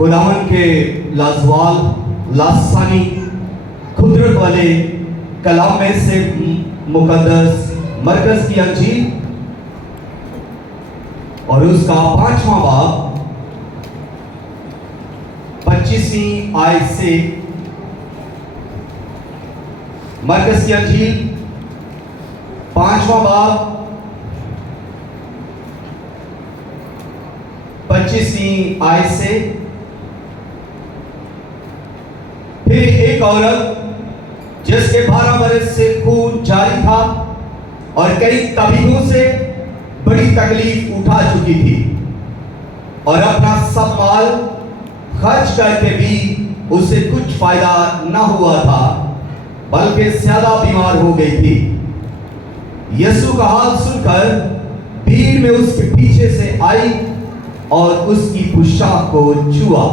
खुदावन के लाजवाल लासानी कुदरत वाले कलाम में से मुकद्दस मरकज की अंजील और उसका 5वां बाब 25वीं आयत से मरकज की अंजील 5वां बाब 25वीं आयत से। फिर एक औरत जिसके 12 बरस से खून जारी था और कई तबीबों से बड़ी तकलीफ उठा चुकी थी और अपना सब माल खर्च करके भी उसे कुछ फायदा न हुआ था, बल्कि ज्यादा बीमार हो गई थी। यीशु का हाल सुनकर भीड़ में उसके पीछे से आई और उसकी पोशाक को छुआ,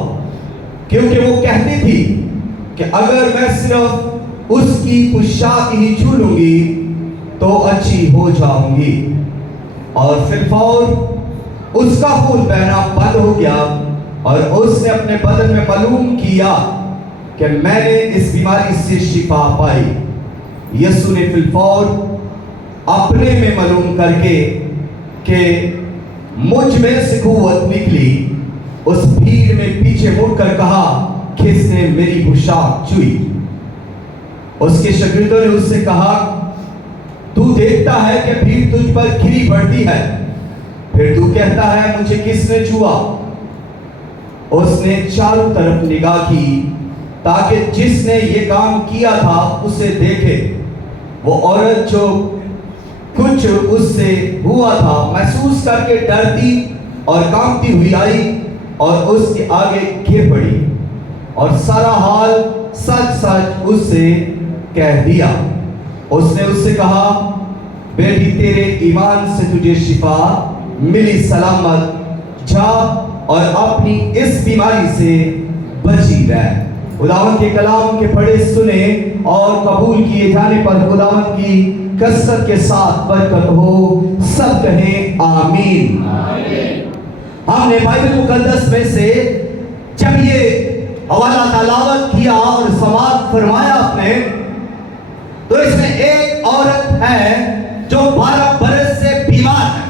क्योंकि वो कहती थी कि अगर मैं सिर्फ उसकी पोशाक ही छू लूंगी तो अच्छी हो जाऊंगी। और फिर फौर उसका खून बहना बंद हो गया और उसने अपने बदन में मालूम किया कि मैंने इस बीमारी से शिफा पाई। यीशु ने फिर फौर अपने में मालूम करके कि मुझ में से कुव्वत निकली, उस भीड़ में पीछे मुड़कर कहा, किसने मेरी पोशाक छुई? उसके शागिर्दों ने उससे कहा, तू देखता है कि भीड़ तुझ पर घिरी पड़ती है, फिर तू कहता है मुझे किसने छुआ? उसने चारों तरफ निगाह की ताकि जिसने ये काम किया था उसे देखे। वो औरत जो कुछ उससे हुआ था महसूस करके डरती और कांपती हुई आई और उसके आगे गिर पड़ी और सारा हाल सच सच उससे कह दिया। उसने उससे कहा, बेटी तेरे ईमान से तुझे शिफा मिली, सलामत जा और अपनी इस बीमारी से बची रह। खुदावन के कलाम के पढ़े सुने और कबूल किए जाने पर खुदावन की कसरत के साथ बरकत हो। सब कहें आमीन। हमने बाइबल मुकद्दस में से जब ये हवाला तलावत किया और समाप्त फरमाया आपने, तो इसमें एक औरत है जो 12 बरस से बीमार है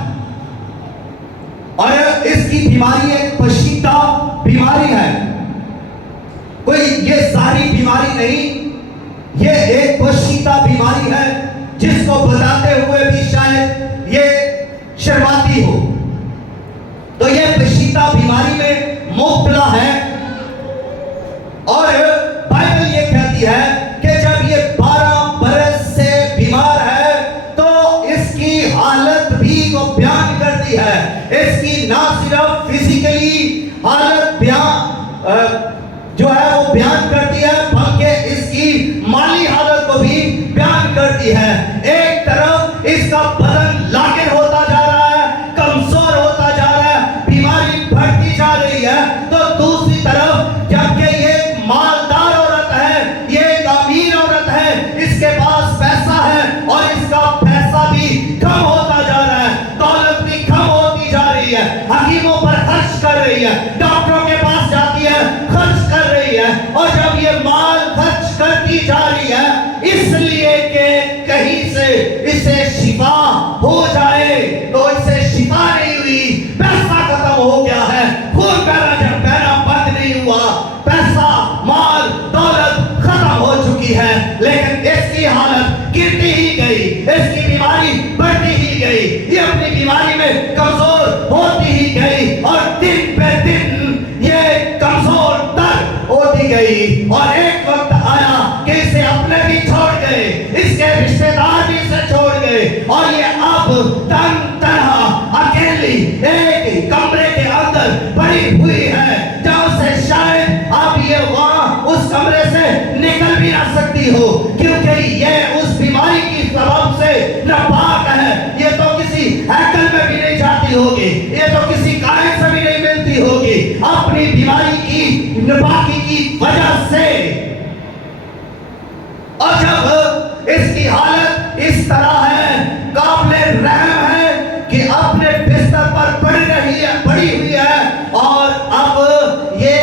और इसकी बीमारी एक पशीता बीमारी है। कोई ये सारी बीमारी नहीं, ये एक पशीता बीमारी है जिसको बताते हुए भी शायद ये शर्माती हो। तो ये पशीता बीमारी में मुब्तला है और बाइबल ये कहती है कि जब ये 12 बरस से बीमार है तो इसकी हालत भी वो बयान करती है। इसकी ना सिर्फ फिजिकली हालत बयान जो है वो बयान करती है, बल्कि इसकी माली हालत को भी बयान करती है। एक तरफ इसका बदन लागिर होता जा रहा है, कमजोर होता जा रहा है, बीमारी बढ़ती जा रही है, तो दूसरी तरफ जबकि ये मालदार औरत है, ये एक अमीर औरत है, इसके पास पैसा है और इसका पैसा भी कम होता जा रहा है, दौलत भी कम होती जा रही है, हकीमों पर खर्च कर रही है, डॉक्टरों के पास जाती है, खर्च कर रही है। और जब ये माल खर्च करती जा रही है इसलिए कि कहीं से इसे शिफा हो जाए, तो इसे शिफा नहीं हुई, पैसा खत्म हो गया है, खून बहना बंद नहीं हुआ, पैसा माल दौलत खत्म हो चुकी है, लेकिन इसकी हालत गिरती ही गई, इसकी बीमारी बढ़ती ही गई, ये अपनी बीमारी में कमजोर होती ही गई और दिन पे दिन ये कमजोर तर होती गई। और एक वक्त आया कि इसे अपने भी छोड़ गए, इसके रिश्तेदार भी इसे छोड़ गए और ये अब तन्हा अकेली एक कमरे के अंदर पड़ी हुई है, जहां से शायद अब ये वहां उस कमरे से निकल भी ना सकती हो, क्योंकि ये उस बीमारी की सबब से नापाक है। ये तो किसी हैकल में भी नहीं जाती होगी, ये तो किसी कायद से भी नहीं मिलती होगी, अपनी बीमारी की नापाकी की वजह से। और जब इसकी हालत इस तरह है, काबिले रहम है कि अपने बिस्तर पर पड़ी हुई है और अब ये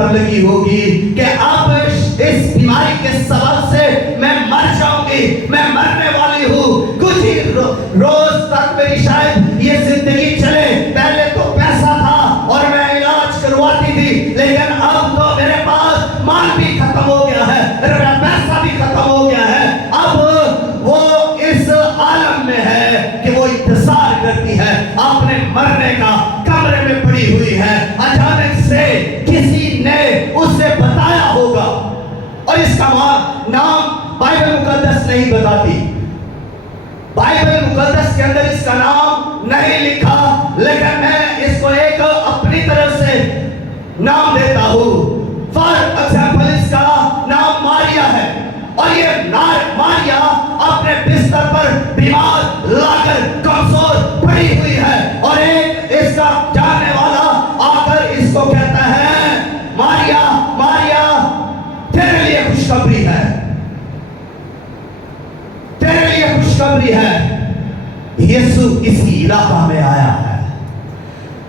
ऊपर लगी होगी कि अब इस बीमारी के सबब से मैं मर जाऊंगी, मैं मरने वाली हूँ। कुछ ही रोज तक मेरी शायद ये जिंदगी चले। पहले तो पैसा था और मैं इलाज करवाती थी, लेकिन अब तो मेरे पास माल भी खत्म हो गया है, मेरा पैसा भी खत्म हो गया है। अब वो इस आलम में है कि वो इंतजार करती है, अपने मरने का, कमरे में पड़ी हुई है। अचानक से किसी ने उसे बताया होगा, और इसका नाम बाइबल मुकद्दस नहीं बताती। बाइबल मुकद्दस के अंदर इसका नाम नहीं लिखा, लेकिन मैं इसको एक अपनी तरफ से नाम देता हूं। फॉर एग्जाम्पल इसका नाम मारिया है, और ये मारिया अपने बिस्तर पर बीमार लाकर कमजोर पड़ी हुई है, और एक इसका जानने वाला आकर इसको कहता है, मारिया मारिया तेरे लिए खुशखबरी है, तेरे लिए खुशखबरी है, यीशु इसी इलाका में आया है।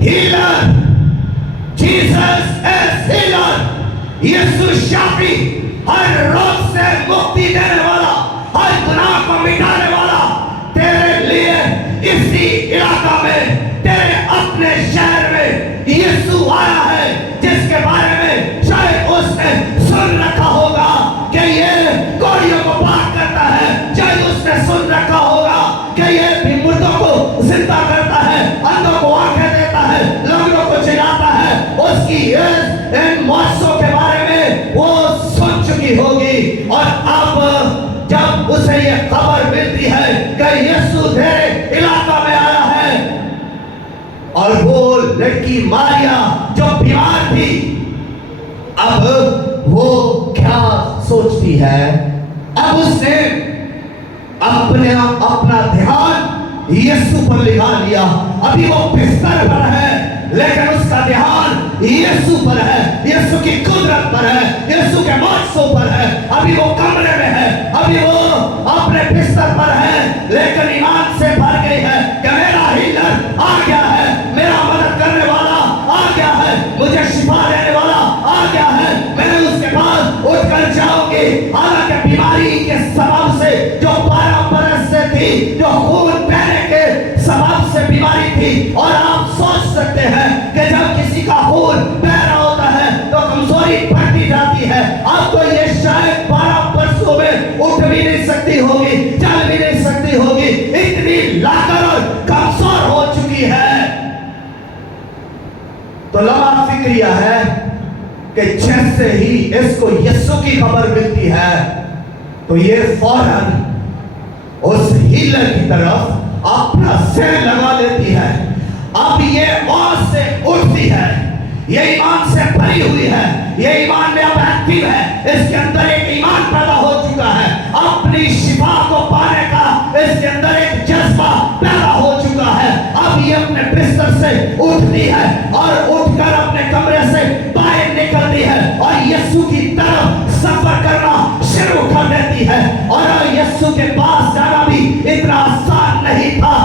Healer, Jesus is healer. यीशु शाफी, हर रोग से मुक्ति देने वाला, हर गुनाह को मिटाने वाला, तेरे लिए इसी इलाका में, तेरे अपने शहर में यीशु आया है, जिसके बारे में शायद उसने सुन रखा होगा कि ये कोड़ियों को पार करता है, शायद उसने सुन रखा होगा कि ये मुर्दों को जिंदा करता है, अंधों को आंखें देता है, लंगड़ों को जिलाता है। उसकी इन मौजों के बारे में वो सुन चुकी होगी, और अब जब उसे ये खबर मिलती है कि यीशु तेरे इलाका में आया है, और वो लड़की मारिया जो बीमार थी, अब वो क्या सोचती है? अब उसने अपना ध्यान यीशु पर लगा लिया। अभी वो बिस्तर पर है, लेकिन उसका ध्यान यीशु पर है, यीशु की कुदरत पर है, यीशु के मौजों पर है। अभी वो कमरे में है, अभी वो अपने बिस्तर पर है, लेकिन ईमान से भर गई है कि मेरा हीलर आ गया है, मेरा मदद करने वाला आ गया है, मुझे शिफा देने वाला आ गया है, मैं उसके पास उठकर जाऊंगी। हालांकि बीमारी के सबब से, जो 12 बरस से थी, जो खून बहने के सबब से बीमारी थी, और आप सोच सकते हैं कि जब किसी का खून बह रहा होता है तो कमजोरी बढ़ती जाती है। अब तो ये शायद 12 बरसों में उठ भी नहीं सकती होगी, चल भी नहीं सकती होगी, इतनी लाकर और कमजोर हो चुकी है। तो लम्हा फिक्रिया है कि जैसे ही इसको यीशु की खबर मिलती है, तो ये फौरन उस हीलर की तरफ अपना सिर लगा लेती है। अब ये मौत से उठती है, ये ईमान से भरी हुई है, ये ईमान में अब एक्टिव है, इसके अंदर एक ईमान पैदा हो चुका है, अपनी शिफा को पाने का इसके अंदर एक जज्बा पैदा हो चुका है। अब ये अपने बिस्तर से उठती है और उठकर अपने कमरे से बाहर निकलती है और यीशु की तरफ सफर करना शुरू कर देती है। और यीशु के पास जाना भी इतना आसान नहीं था,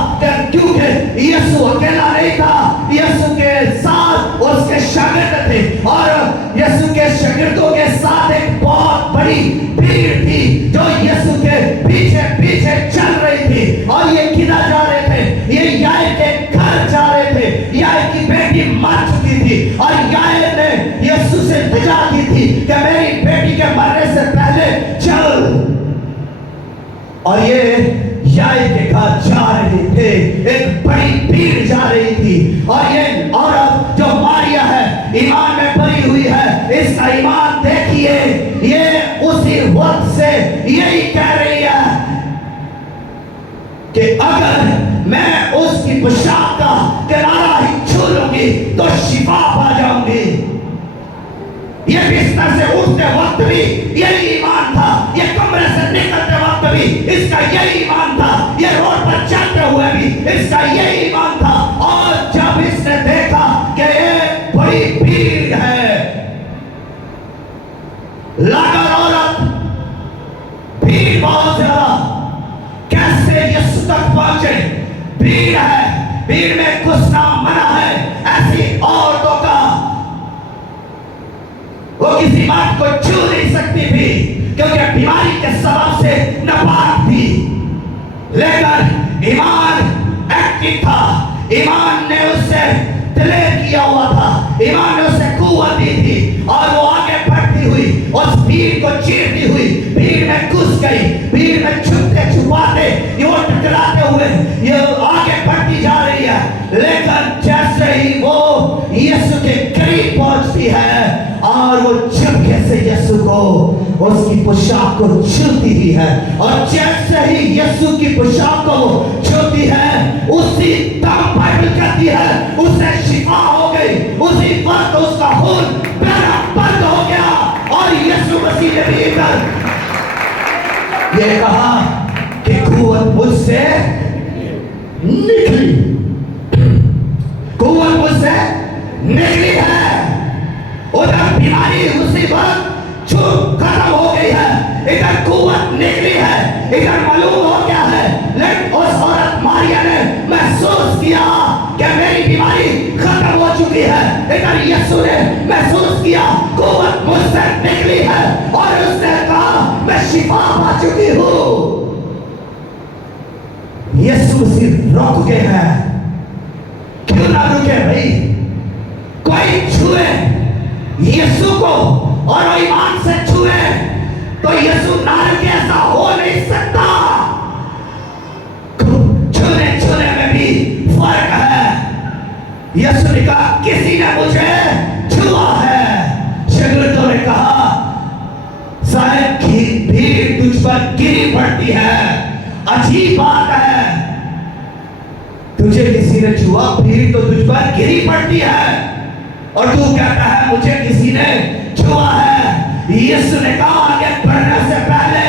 क्योंकि यीशु अकेला नहीं था, यीशु के साथ उसके शागिर्द थे, और यीशु के शागिर्दों के साथ एक बहुत बड़ी भीड़ थी जो यीशु के पीछे पीछे चल रही थी। और ये किधर जा रहे थे? ये याए के घर जा रहे थे। याए की बेटी मर चुकी थी और याए ने यीशु से दुआ की थी कि मेरी बेटी के मरने से पहले चल। और ये याए के घर जा रहे थे, एक बड़ी भीड़ जा रही थी, और ये औरत जो मारिया है ईमान में भरी हुई है, इसका ईमान देखिए, ये उसी वक्त से यही कह रही है कि अगर मैं उसकी पोशाक का किनारा ही छू लूंगी तो शिफा पा जाऊंगी। ये बिस्तर से उठते वक्त भी यही ईमान था, ये कमरे से निकलते वक्त भी इसका यही ईमान था, ये रोड पर चलते हुए भी इसका यही ईमान था। और जब इसने देखा कि ये बड़ी भीड़ है, लागर औरत, भीड़ बहुत ज्यादा, कैसे यीशु तक पहुंचे? भीड़ है, भीड़ में घुसना मना है। ऐसी औरतों का बात को छू नहीं सकती थी क्योंकि बीमारी के सबब से नापाक थी। लेकिन ईमान एक्टिव था, ईमान ने उससे दिलेर किया हुआ था, ईमान ने उसे कुव्वत दी थी और वो आगे बढ़ती हुई उस भीड़ को चीरती हुई भीड़ में घुस गई। भीड़ में छुपते छुपाते ये टकराते हुए ये आगे बढ़ती जा रही है। लेकिन जैसे ही वो यीशु के करीब पहुंचती है और वो झुके से यीशु को उसकी पोशाक को छूती ही है और जैसे ही यीशु की पोशाक को छूती है उसी दम बाइबल कहती है उसे शिफा हो गई। उसी वक्त उसका खून बहना बंद हो गया और यीशु मसीह ने भी ये कहा कि कुव्वत मुझसे निकली, कुव्वत मुझसे निकली है। उधर बीमारी उसी वक्त खत्म हो गई है, इधर कुव्वत निकली है, इधर मालूम हो गया है। लेकिन उस औरत मारिया ने महसूस किया कि मेरी बीमारी खत्म हो चुकी है। इधर यीशु ने महसूस किया कुव्वत मुझसे निकली है और उसने कहा मैं शिफा पा चुकी हूं। यीशु मसीह रुक गए हैं। क्यों ना रुके भाई? कोई छुए यीशु को और वो ईमान से छुए तो यीशु नार के ऐसा हो नहीं सकता। छूने छूने में भी फर्क है। यीशु ने कहा किसी ने मुझे छुआ है। शागिर्दों ने कहा शायद भीड़ तुझ पर गिरी पड़ती है। अजीब बात है, तुझे किसी ने छुआ, भीड़ तो तुझ पर गिरी पड़ती है और तू कहता है मुझे किसी ने छुआ है। यीशु ने कहा आगे बढ़ने से पहले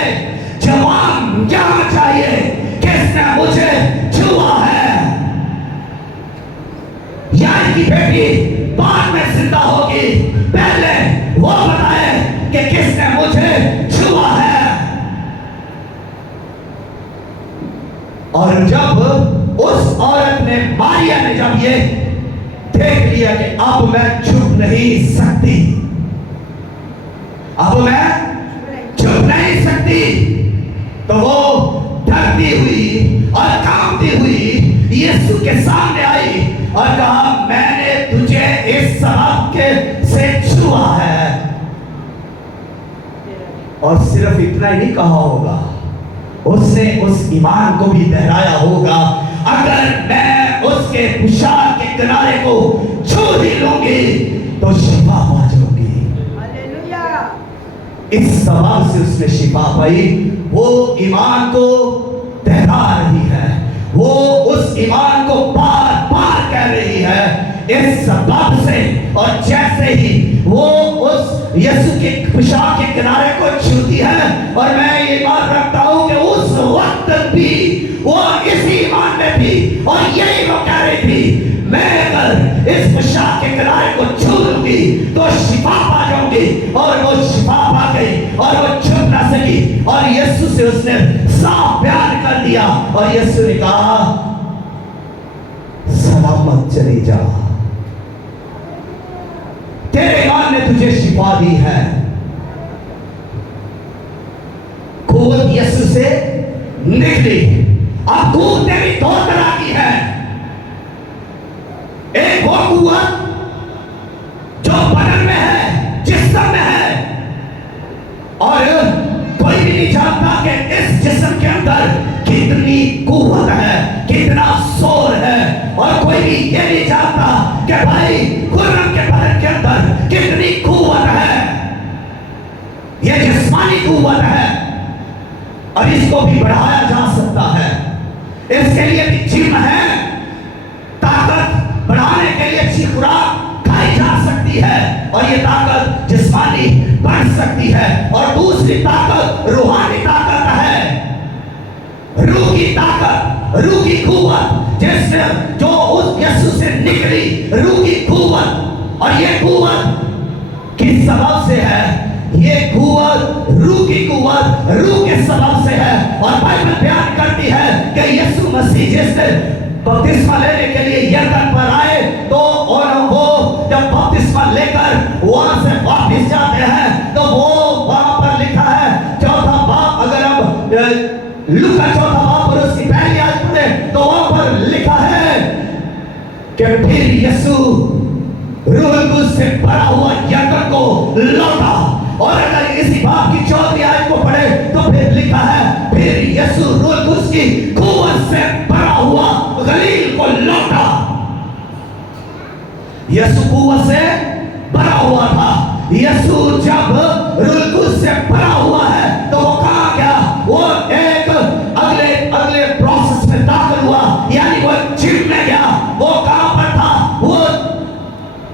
जवाब जाना चाहिए किसने मुझे छुआ है। यार की बेटी बाद में जिंदा होगी, पहले वो बताए कि किसने मुझे छुआ है। और जब उस औरत ने मारिया ने जब ये देख लिया कि अब मैं छुप नहीं सकती, अब मैं छुप नहीं सकती, तो वो डरती हुई और कांपती हुई यीशु के सामने आई और कहा मैंने तुझे इस सबब के से छुआ है। और सिर्फ इतना ही नहीं कहा होगा, उसने उस ईमान को भी दोहराया होगा अगर मैं उसके पोशाक के किनारे को छू ही लूंगी तो शिफा पा जाऊंगी। इस सबब से उसने शिफा पाई। वो ईमान को दोहरा रही है, वो उस ईमान को बार बार कह रही है इस सबब से। और जैसे ही वो उस यीशु के पोशाक के किनारे को छूती है और मैं ये बात रखता हूं कि उस वक्त भी वो इसी ईमान में थी और यही वो कह रही थी मैं अगर इस पोशाक के किनारे को छू लूंगी तो शिफा पा जाऊंगी। और वो शिफा पा गई और वो छुप ना सकी और यीशु से उसने साफ प्यार कर दिया और यीशु ने कहा सलामत चली जा, तेरे ईमान ने तुझे शिफा दी है। कुव्वत यीशु से निकली। अब कुव्वतें भी दो तरह की है। एक वो कुव्वत जो बदन में है, जिस्म में है, और कोई भी नहीं जानता कि इस जिस्म के अंदर कितनी कुव्वत है, कितना जोर है, और कोई भी ये नहीं जानता कि भाई खुर्रम के बदन के अंदर कितनी कुव्वत है। ये जिस्मानी कुव्वत है और इसको भी बढ़ाया जा सकता है। इसके लिए भी जिम है, ताकत बढ़ाने के लिए अच्छी खुराक खाई जा सकती है और ये ताकत जिस्मानी बढ़ सकती है। और दूसरी ताकत रूहानी ताकत है, रूह की ताकत, रूह की कुव्वत, जिससे जो उस यीशु से निकली रूह की कुव्वत। और ये कुव्वत किस सबब से है? ये कुव्वत रूह की कुव्वत रूह के सबब से है। और बाइबल बयान करती है कि यीशु मसीह जिसने बपतिस्मा लेने के लिए यरदन पर आए तो और वो जब बपतिस्मा लेकर वहां से वापस जाते हैं तो लूका चौथा बाब और उसकी पहली आयत पढ़े तो वहां पर लिखा है कि फिर यीशु रूह कुद्स से भरा हुआ यरदन को लौटा। और अगर इसी बाब की चौथी आयत को पढ़े तो फिर लिखा है फिर यीशु रूह कुद्स की कुव्वत से भरा हुआ गलील को लौटा। यीशु कुव्वत से भरा हुआ था। यीशु जब रूह कुद्स से भरा हुआ है तो वो कहां गया? वो एक अगले प्रोसेस में दाखिल हुआ, यानी वो जिम में गया। वो कहां पर था? वो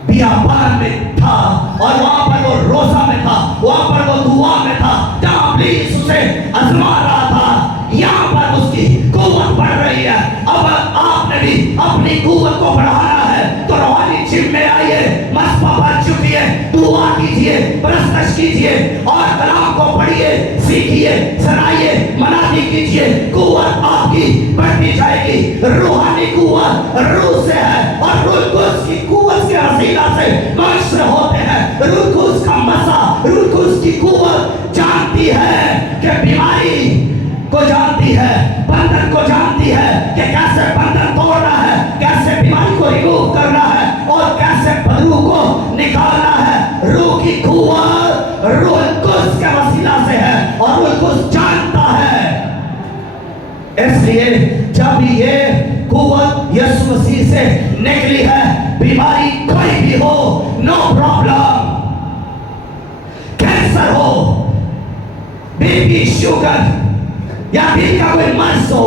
बियाबान में था और वहां पर वो रोजा में था, वहां पर वो दुआ में था, जहां इब्लीस उसे आजमा रहा था। यहां पर उसकी कुव्वत बढ़ रही है। अब आपने भी अपनी कुव्वत को बढ़ाना है तो रूहानी जिम में आइए, मस्बा पर झुकिए, दुआ कीजिए, प्रस्तश कीजिए और कलाम को पढ़िए, सीखिए, सुनाइए, मनादी कीजिए। कुव्वत आपकी बढ़ती जाएगी। रूहानी कुव्वत रूह से है और रूह कुद्स की कुव्वत के वसीला से मनुष्य होते हैं। रूह कुद्स का मसा, रूह कुद्स की कुव्वत जानती है कि बीमारी को जानती है, बंधन को जानती है कि कैसे बंधन तोड़ना है, कैसे बीमारी को रिमूव करना है और कैसे बदबू को निकालना है। रूह की कुव्वत रूह कुद्स के वसीला से है और रूह कुद्स जानता है। इसलिए जब ये कुव्वत यीशु मसीह से निकली है, बीमारी कोई भी हो, नो प्रॉब्लम, कैंसर हो, बीपी, शुगर या दिल का कोई मर्ज हो,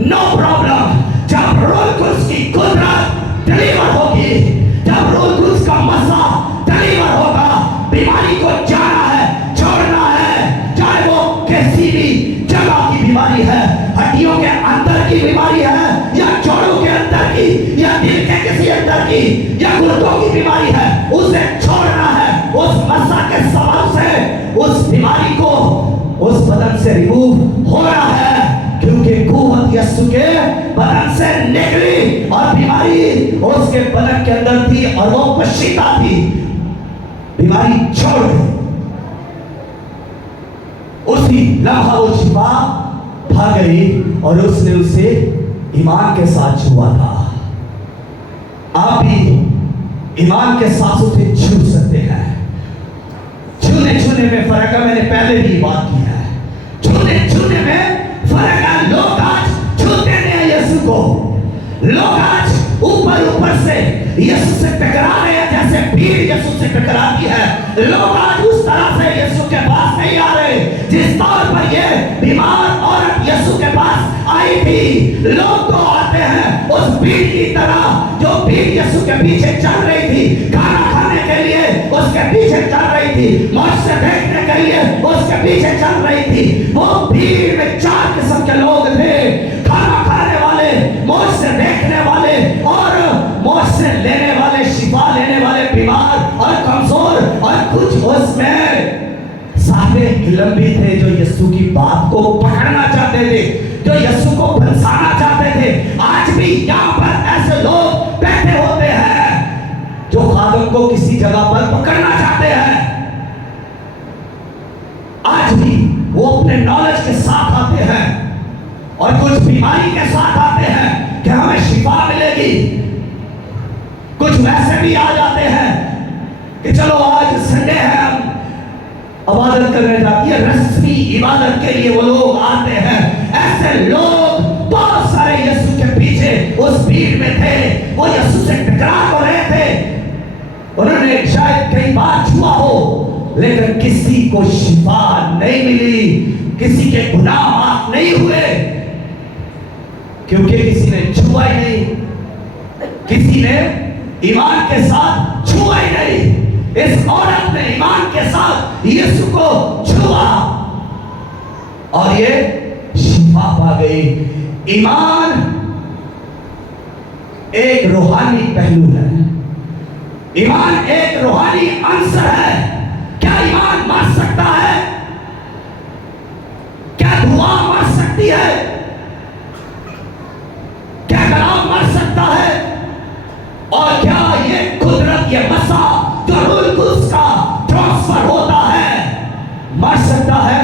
नो प्रॉब्लम। जब रूह कुद्स की कुदरत डिलीवर होगी, जब रूह कुद्स का मसा डिलीवर होगा, बीमारी को जाना है, छोड़ना है, चाहे वो किसी भी जगह की बीमारी है, हड्डियों के अंदर की बीमारी है या जोड़ों के अंदर की या दिल के किसी अंदर की या गुर्दों की बीमारी है, उसे छोड़ना है। उस मसा के सबब से उस बीमारी को उस बदन से रिमूव हो रहा है, क्योंकि कुव्वत यीशु के बदन से निकली और बीमारी उसके बदन के अंदर थी और वो पशीता थी, बीमारी छोड़ गई। उसी लम्हा वो शिफा भाग गई और उसने उसे ईमान के साथ छुआ था। आप भी ईमान के साथ उसे छू सकते हैं। छूने में फर्क है, मैंने पहले भी बात की है। छूने में फर्क है। लोग आज छूते नहीं यीशु को, लोग आज ऊपर से यीशु से टकरा रहे हैं जैसे भीड़ यीशु से टकराती है। लोग आज उस तरह से यीशु के पास नहीं आ रहे जिस तौर पर ये बीमार औरत यीशु के पास आई थी। लोग तो आते हैं उस भीड़ की तरह जो भीड़ यीशु के पीछे चल रही थी, खाना खाने के लिए उसके पीछे चल रही थी, मौज से देखने के लिए उसके पीछे चल रही थी। वो भीड़ में चार किस्म के लोग थे, खाना खाने वाले, मौज से देखने वाले और मौज से लेने वाले, शिफा लेने वाले बीमार और कमजोर, और कुछ उसमें साहिबे इल्म भी थे जो यीशु की बात को पकड़ना चाहते थे, जो यीशु को फंसाना चाहते थे। आज भी यहाँ पर ऐसे लोग बैठे होते हैं जो खादम को किसी जगह पर पकड़ना चाहते हैं। आज भी वो अपने नॉलेज के साथ आते हैं और कुछ बीमारी के साथ आते हैं कि हमें शिफा मिलेगी। कुछ वैसे भी आ जाते हैं कि चलो आज संडे है, हम इबादत करने जाती है, रस्मी इबादत के लिए वो लोग आते हैं। ऐसे लोग बहुत सारे यीशु के पीछे उस भीड़ में थे। वो यीशु से टकरा तो रहे थे, उन्होंने शायद कई बार छुआ हो, लेकिन किसी को शिफा नहीं मिली, किसी के गुनाह माफ नहीं हुए, क्योंकि किसी ने छुआ ही नहीं, किसी ने ईमान के साथ छुआ ही नहीं। इस औरत ने ईमान के साथ यीशु को छुआ और ये शिफा पा गई। ईमान एक रूहानी पहलू है, ईमान एक रूहानी अंश है। क्या ईमान मर सकता है? क्या दुआ मर सकती है? क्या कलाम मर सकता है? और क्या ये कुदरत, ये मसा जो रूह कुद्स का ट्रांसफर होता है, मर सकता है?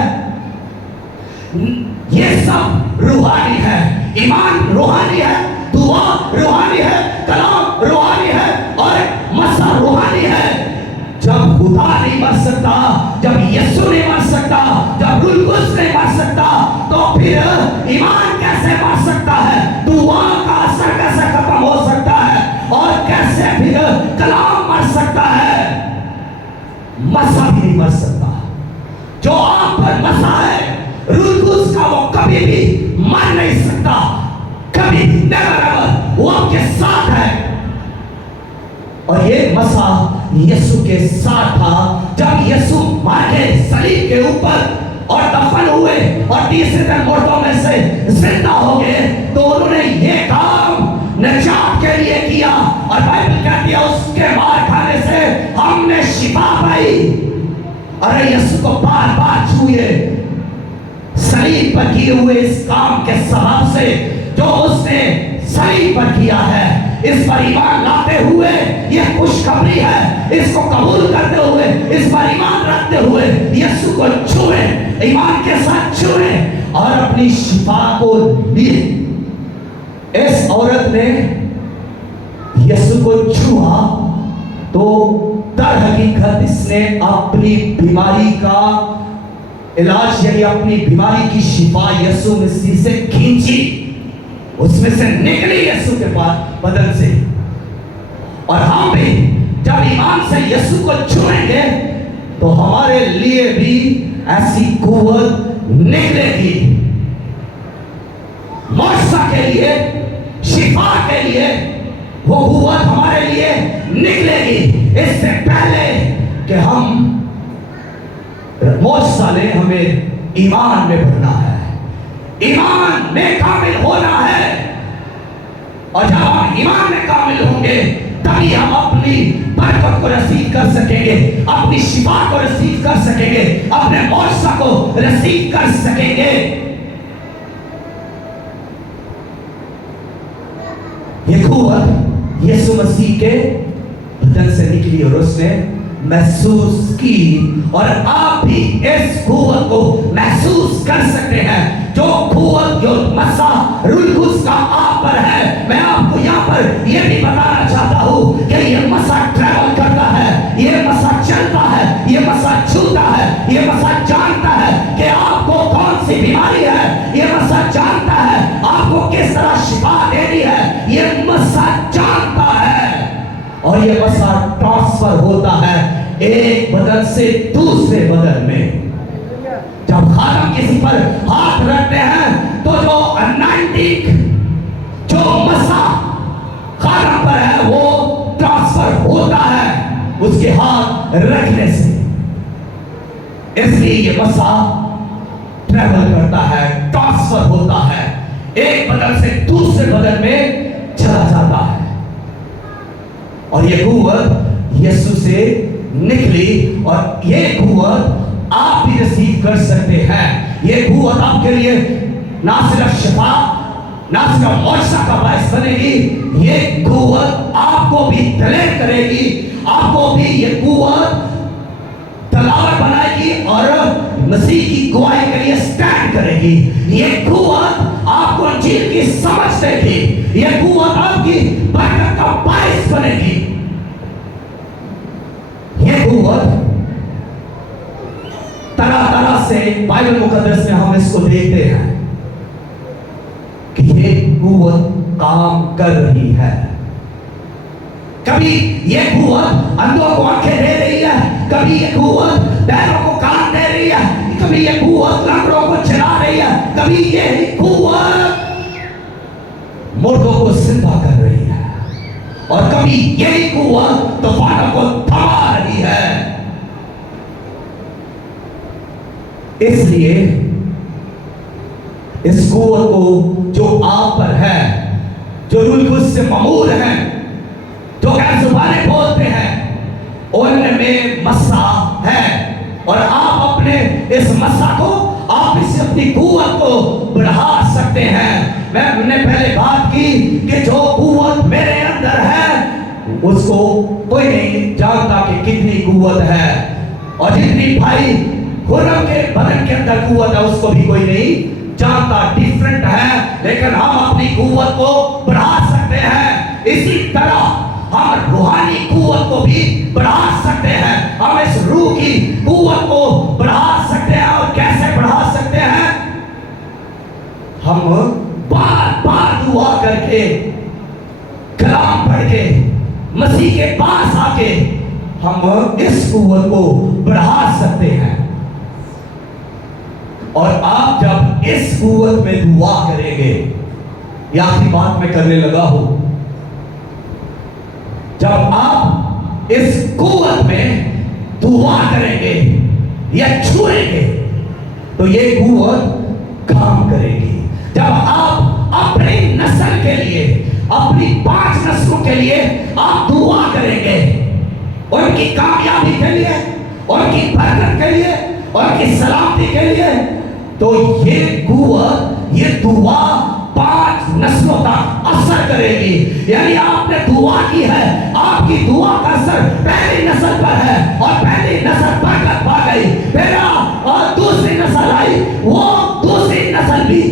ये सब रूहानी है। ईमान रूहानी है, दुआ रूहानी है, कलाम रूहानी है और मसा रूहानी है। जब खुदा नहीं मर सकता, जब यीशु नहीं मर सकता, जब रूह कुद्स नहीं मर सकता, तो फिर ईमान कैसे मर सकता है? दुआ का असर कैसे खत्म हो सकता है? और कैसे फिर कलाम मर सकता है? मसा भी नहीं मर सकता। जो आप पर मसा है, रूह कुद्स का, वो कभी भी मर नहीं सकता, कभी नेवर एवर, वो आपके साथ है। और ये मसा यीशु के साथ था। जब यीशु मारे सलीब के ऊपर और दफन हुए और तीसरे दिन मुर्दों में से जिंदा हो गए, तो उन्होंने ये काम निजात के लिए किया। और बाइबल कहती है उसके मार खाने से हमने शिफा पाई। अरे यीशु को बार बार छुए, सलीब पर किए हुए इस काम के सबब से जो उसने सलीब पर किया है, इस पर ईमान लाते हुए, यह खुशखबरी है, इसको कबूल करते हुए, इस पर ईमान रखते हुए यीशु को छुए, ईमान के साथ छुए और अपनी शिफा को लिए। इस औरत ने यीशु को छुआ तो दर हकीकत इसने अपनी बीमारी का इलाज यानी अपनी बीमारी की शिफा यीशु मसीह से खींची, उसमें से निकली यीशु के पास बदन से। और हम भी जब ईमान से यीशु को छुएंगे तो हमारे लिए भी ऐसी कुव्वत निकलेगी। मोक्षा के लिए, शिफा के लिए वो कुव्वत हमारे लिए निकलेगी। इससे पहले कि हम मोक्षा ले, हमें ईमान में बढ़ना है, ईमान में कामिल होना है। और जब हम ईमान में कामिल होंगे तभी हम अपनी बरकत को रसीद कर सकेंगे, अपनी शिफा को रसीद कर सकेंगे, अपने मोक्षा को रसीद कर सकेंगे। ये कुव्वत यीशु मसीह के बदन से निकली और उसने महसूस की। और आप भी इस कुव्वत को महसूस कर सकते हैं। जो कुव्वत, जो मसा रूह कुद्स का आप पर है, मैं आपको यहाँ पर यह भी बताना चाहता हूँ कि ये मसा ट्रैवल करता है, ये मसा चलता है, ये मसा छूता है, ये मसा जानता है कि आपको कौन सी बीमारी है, ये मसा जानता है आपको किस तरह शिफा देनी है, ये मसा जानता है। और ये मसा ट्रांसफर होता है एक बदन से दूसरे बदन में। जब खादम किसी पर हाथ रखते हैं तो जो अनाइंटिंग, जो मसा खादम पर है, वो ट्रांसफर होता है उसके हाथ रखने से। इसलिए ये मसा ट्रैवल करता है, ट्रांसफर होता है, एक बदन से दूसरे बदन में चला जाता है। और ये कुव्वत यीशु से निकली और ये कुव्वत आप भी रिसीव कर सकते हैं। ये कुव्वत आपके लिए ना सिर्फ शिफा, ना सिर्फ मोक्षा का बायस बनेगी, ये कुव्वत आपको भी दलेर करेगी, आपको भी ये कुव्वत तलावर बनाएगी और मसीह की गवाही के लिए स्टैंड करेगी। ये कुव्वत आपको अंजील की समझ देगी, ये कुव्वत आपकी बरकत का बायस बनेगी। ये कुव्वत तरह तरह से बाइबल मुकद्दस में हम इसको देखते हैं कि ये कुव्वत काम कर रही है। कभी ये कुव्वत अंधों को आंखें दे रही है, कभी ये कुव्वत बहरों को कान दे रही है, कभी ये कुव्वत लंगड़ों को चला रही है, कभी ये कुव्वत मुर्दों को जिंदा कर रही है, और कभी यही कुव्वत तूफानों को थमा रही है। इसलिए इस कुव्वत को जो आप पर है, जो रूह कुद्स से ममूर हैं, जो गैर जुबानें बोलते हैं, उनमें मसा है। और आप अपने इस मसा को, आप इस अपनी कुव्वत को बढ़ा सकते हैं। मैंने पहले बात की कि जो कुव्वत मेरे अंदर है उसको कोई नहीं जानता कि कितनी कुव्वत है, और जितनी भाई खुर्रम के बदन के अंदर कुव्वत है उसको भी कोई नहीं जानता डिफरेंट है, लेकिन हम अपनी कुव्वत को बढ़ा सकते हैं। इसी तरह हम रूहानी कुव्वत को भी बढ़ा सकते हैं। हम इस रूह की कुव्वत को बढ़ा सकते हैं। और कैसे बढ़ा सकते हैं? हम बार बार दुआ करके, कलाम पढ़ के, मसीह के पास आके हम इस कुव्वत को बढ़ा सकते हैं। और आप जब इस कुव्वत में दुआ करेंगे, या आखिरी बात मैं करने लगा हूं, जब आप इस कुव्वत में दुआ करेंगे या छुएंगे तो ये कुव्वत काम करेगी। जब आप अपनी नस्ल के लिए, अपनी 5 नस्लों के लिए आप दुआ करेंगे, उनकी कामयाबी के लिए, उनकी बरकत के लिए, उनकी सलामती के लिए, तो ये कुव्वत, ये दुआ 5 नस्लों तक असर करेगी। यानी आपने दुआ की है, आपकी दुआ का असर पहली नस्ल पर है, और पहली नस्ल बरकत पा गई, फिर और दूसरी नस्ल आई, वो दूसरी नस्ल भी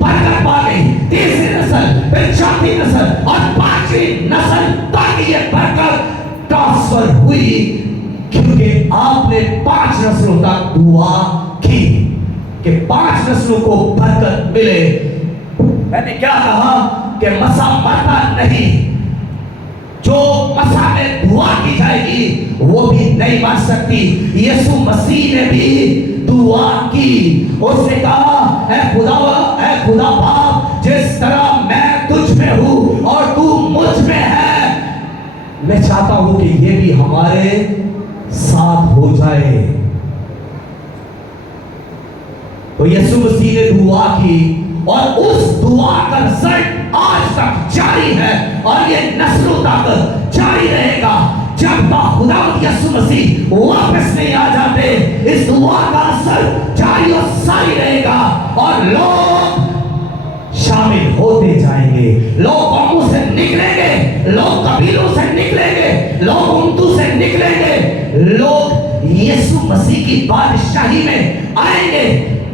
बरकत पा गई, तीसरी नस्ल, फिर चौथी नस्ल और 5वीं नस्ल तक ये बरकत ट्रांसफर हुई, क्योंकि आपने 5 नस्लों तक दुआ की कि 5 नस्लों को बरकत मिले। मैंने क्या कहा कि मसा मरता नहीं, जो मसा में दुआ की जाएगी वो भी नहीं मर सकती। यीशु मसीह ने भी दुआ की, उसने कहा ऐ खुदा बाप, जिस तरह मैं तुझ में हूं और तू मुझ में है, मैं चाहता हूं कि ये भी हमारे साथ हो जाए। तो यीशु मसीह ने दुआ की, और उस दुआ का रिजल्ट आज तक जारी है, और ये नस्लों तक जारी रहेगा, जब तक खुदा यीशु मसीह वापस नहीं आ जाते। इस दुआ का असर जारी और सारी रहेगा, और लोग शामिल होते जाएंगे, लोग कौमों से निकलेंगे, लोग कबीलों से निकलेंगे, लोग उम्मतों से निकलेंगे, लोग यीशु मसीह की बादशाही में आएंगे,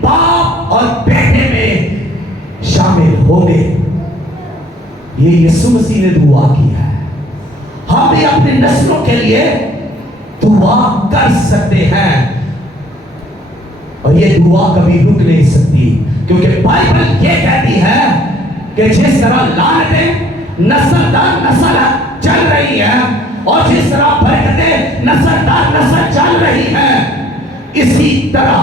बाप और बेटे में शामिल होंगे। ये यीशु मसीह ने दुआ की है। हम भी अपनी नस्लों के लिए दुआ कर सकते हैं, और ये दुआ कभी रुक नहीं सकती, क्योंकि बाइबल ये कहती है कि जिस तरह लानतें नस्ल दर नस्ल चल रही है, और जिस तरह बरकतें नस्ल दर नस्ल चल रही है, इसी तरह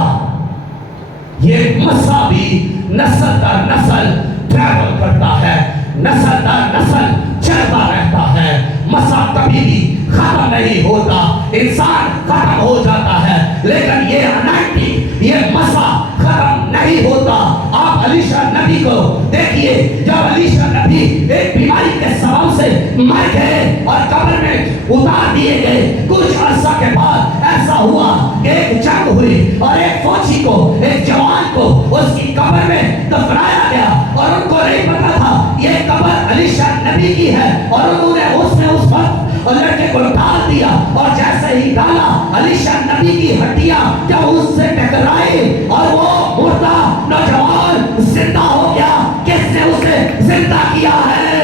ये मसा भी नस्ल दर नस्ल ट्रैवल करता है, नस्ल दर नस्ल चलता रहता है। मसा कभी भी खत्म नहीं होता, इंसान खत्म हो जाता है, लेकिन ये अनॉइंटिंग, ये मसा खत्म नहीं होता। आप एलीशा नबी को देखिए, जब एलीशा नबी एक बीमारी के सबब से मर गए और कब्र में उतार दिए गए, कुछ अर्सा के बाद ऐसा हुआ कि एक जंग हुई और एक फौजी को, एक जवान को उसकी कब्र में दफनाया गया, और उनको नहीं पता था ये कब्र एलीशा नबी की है, और उन्होंने उसमें उस वक्त और लड़के को डाल दिया, और जैसे ही डाला, एलीशा नबी की हड्डियां जब उससे टकराई और वो मुर्दा नौजवान जिंदा हो गया। किसने उसे जिंदा किया है?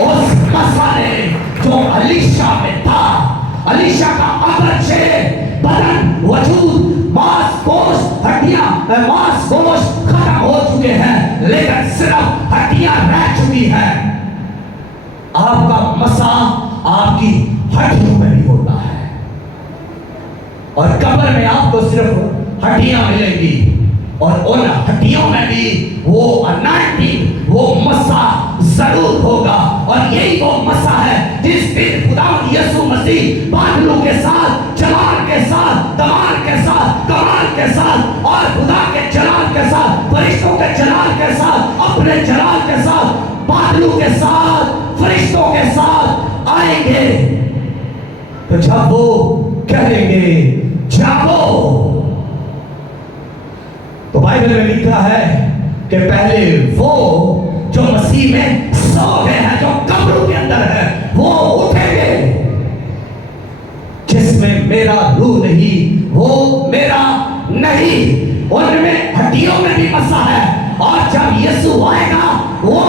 उस मसा ने जो एलीशा में था। एलीशा का अगरचे बदन, वजूद, मांस गोश्त, हड्डियां, मांस गोश्त खत्म हो चुके हैं, लेकिन सिर्फ हड्डियां रह चुकी हैं। आपका मसा आपकी हड्डियों में भी होता है, और कब्र में आपको सिर्फ हड्डियां मिलेंगी, और उन हड्डियों में भी वो अनॉइंटिंग, वो मसा जरूर होगा। और यही वो मसा है जिस दिन खुदा यीशु मसीह बादलों के साथ, जलाल के साथ, दमाल के साथ, कमाल के साथ, और खुदा के जलाल के साथ, फरिश्तों के जलाल के साथ, अपने जलाल के साथ, बादलों के साथ, फरिश्तों के साथ आएंगे। तो जब वो कहेंगे जागो, तो बाइबल में लिखा है कि पहले वो जो मसीह में सो गए हैं, जो कब्रों के अंदर है, वो उठेंगे। जिसमें मेरा रूह नहीं, वो मेरा नहीं। उनमें हड्डियों में भी मसा है। और जब यीशु आएगा वो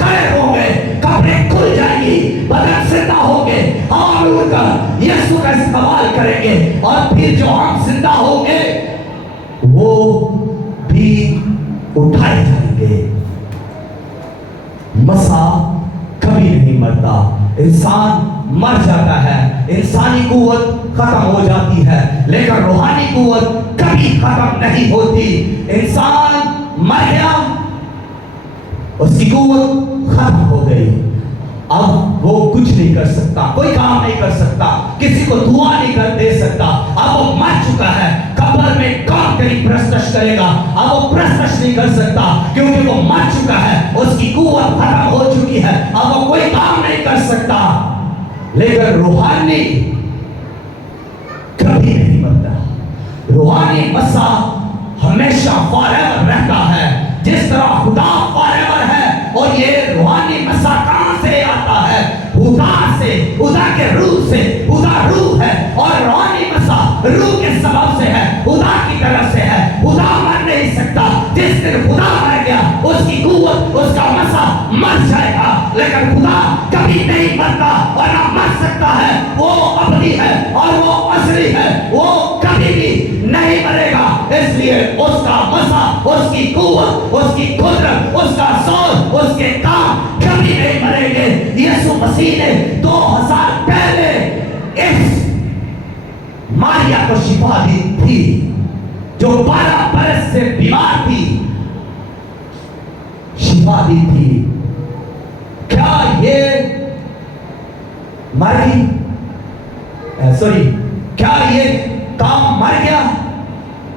खड़े होंगे, कपड़े खुल जाएंगी, बदन जिंदा होंगे, हवा में उड़कर यीशु का इस्तेमाल करेंगे। और फिर जो हम जिंदा होंगे वो भी उठाए जाएंगे। मसा कभी नहीं मरता। इंसान मर जाता है, इंसानी कुव्वत खत्म हो जाती है, लेकिन रूहानी कुव्वत कभी खत्म नहीं होती। इंसान मर गया, उसकी कुव्वत खत्म हो गई, अब वो कुछ नहीं कर सकता, कोई काम नहीं कर सकता, किसी को दुआ नहीं कर दे सकता। अब वो मर चुका है, कब्र में कौन तेरी प्रस्तश करेगा? अब वो प्रस्तश नहीं कर सकता क्योंकि वो मर चुका है, उसकी कुव्वत खत्म हो चुकी है, अब वो कोई काम नहीं कर सकता। लेकिन रूहानी कभी नहीं मरता। रूहानी मसा हमेशा फॉरएवर रहता है। जिस तरह खुदा फॉरएवर है, और ये रूहानी मसा कहां से आता है? खुदा से, खुदा के रूह से। खुदा रूह है और रूहानी मसा रूह के सबब से है, खुदा की तरफ से है। खुदा मर नहीं सकता। जिस दिन खुदा मर गया उसकी कुव्वत, उसका मसा मर जाएगा, लेकिन खुदा कभी नहीं मरता और ना मर सकता है। वो अपनी है और वो असली है, वो कभी भी नहीं मरेगा। इसलिए उसका मसा, उसकी कुव्वत, उसकी कुदरत, उसका जोर, उसके काम कभी नहीं मरेंगे। यीशु मसीह ने 2000 पहले इस मारिया को शिफा दी थी जो 12 बरस से बीमार थी, शिफा दी थी। क्या ये मर गई? सॉरी, क्या ये काम मर गया?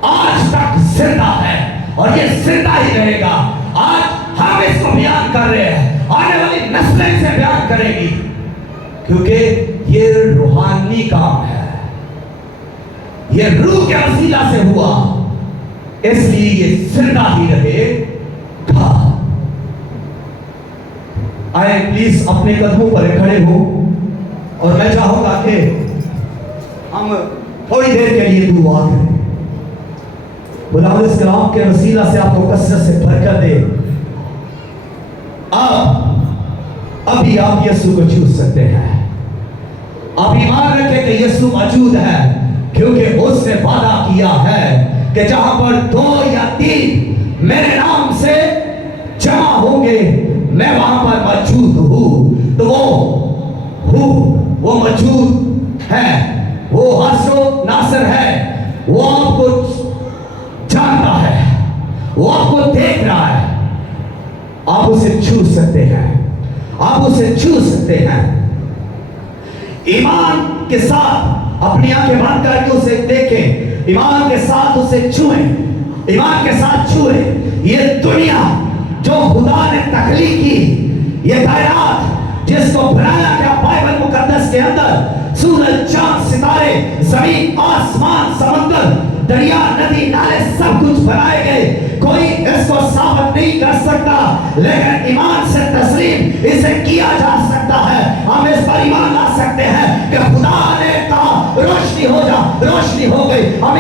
आज तक जिंदा है और ये जिंदा ही रहेगा। आज हम इसको बयान कर रहे हैं, आने वाली नस्लें इसे बयान करेगी, क्योंकि ये रूहानी काम है, ये रूह के वसीला से हुआ, इसलिए ये जिंदा ही रहेगा। आए प्लीज अपने कदमों पर खड़े हो और मैं चाहूंगा कि हम थोड़ी देर के लिए दुआ करें। खुदावंद इस कलाम के वसीला से आपको कसरत से बरकत दे। अभी आप यीशु को छू सकते हैं। आप ईमान रखें कि यीशु मौजूद है, क्योंकि उसने वादा किया है कि जहां पर 2 या 3 मेरे नाम से जमा होंगे मैं वहां पर मौजूद हूं। तो वो मौजूद है, वो हसो नासर है, वो आपको जानता है, वो आपको देख रहा है। आप उसे छू सकते हैं, आप उसे छू सकते हैं। ईमान के साथ अपनी आंखें बंद करके उसे देखें, ईमान के साथ उसे छुएं, ईमान के साथ छुएं। ये दुनिया जो खुदा ने तख्लीक की, ये कायनात जिसको बनाया गया बाइबल मुकद्दस के अंदर, सूरज, चांद, सितारे, जमीन, आसमान, समंदर, दरिया, नदी, नाले, सब कुछ बनाए गए। कोई इसको साबित नहीं कर सकता, लेकिन ईमान से तस्लीम इसे किया जा सकता है। हम इस पर ईमान ला सकते हैं कि खुदा ने कहा रोशनी हो जा, रोशनी हो गई। हम